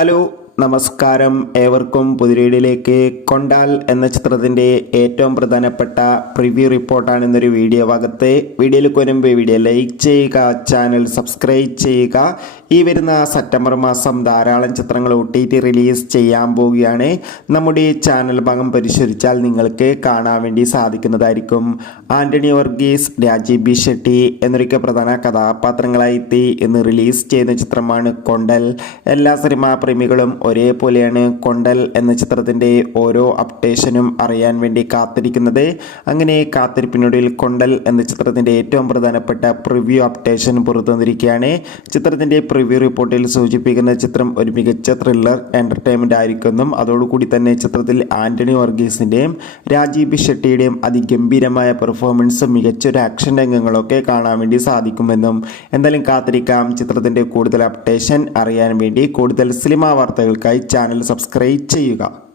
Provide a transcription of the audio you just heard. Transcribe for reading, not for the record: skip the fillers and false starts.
Hello നമസ്കാരം, ഏവർക്കും പുതിരീടിലേക്ക്. കൊണ്ടാൽ എന്ന ചിത്രത്തിൻ്റെ ഏറ്റവും പ്രധാനപ്പെട്ട പ്രിവ്യൂ റിപ്പോർട്ടാണ് ഇന്നൊരു വീഡിയോ ഭാഗത്ത്. വീഡിയോയിൽ വരുമ്പോൾ വീഡിയോ ലൈക്ക് ചെയ്യുക, ചാനൽ സബ്സ്ക്രൈബ് ചെയ്യുക. ഈ വരുന്ന സെപ്റ്റംബർ മാസം ധാരാളം ചിത്രങ്ങൾ OTT റിലീസ് ചെയ്യാൻ പോവുകയാണ്. നമ്മുടെ ചാനൽ ഭാഗം പരിശോധിച്ചാൽ നിങ്ങൾക്ക് കാണാൻ വേണ്ടി സാധിക്കുന്നതായിരിക്കും. ആൻ്റണി വർഗീസ്, രാജീവ് ബി ഷെട്ടി എന്നൊക്കെ പ്രധാന കഥാപാത്രങ്ങളായി ഇന്ന് റിലീസ് ചെയ്യുന്ന ചിത്രമാണ് കൊണ്ടൽ. എല്ലാ സിനിമാ പ്രേമികളും ഒരേപോലെയാണ് കൊണ്ടൽ എന്ന ചിത്രത്തിൻ്റെ ഓരോ അപ്ഡേഷനും അറിയാൻ വേണ്ടി കാത്തിരിക്കുന്നത്. അങ്ങനെ കാത്തിരിപ്പിനൊടുവിൽ കൊണ്ടൽ എന്ന ചിത്രത്തിൻ്റെ ഏറ്റവും പ്രധാനപ്പെട്ട പ്രിവ്യൂ അപ്ഡേഷൻ പുറത്തു വന്നിരിക്കുകയാണ്. ചിത്രത്തിൻ്റെ പ്രിവ്യൂ റിപ്പോർട്ടിൽ സൂചിപ്പിക്കുന്ന ചിത്രം ഒരു മികച്ച ത്രില്ലർ എൻ്റർടൈൻമെൻ്റ് ആയിരിക്കുമെന്നും അതോടുകൂടി തന്നെ ചിത്രത്തിൽ ആൻ്റണി വർഗീസിൻ്റെയും രാജീവ് ബി ഷെട്ടിയുടെയും അതിഗംഭീരമായ പെർഫോമൻസും മികച്ചൊരു ആക്ഷൻ രംഗങ്ങളൊക്കെ കാണാൻ വേണ്ടി സാധിക്കുമെന്നും എന്തായാലും കാത്തിരിക്കാം. ചിത്രത്തിൻ്റെ കൂടുതൽ അപ്ഡേഷൻ അറിയാൻ വേണ്ടി കൂടുതൽ സിനിമാ വാർത്തകൾക്കായി ചാനൽ സബ്സ്ക്രൈബ് ചെയ്യുക.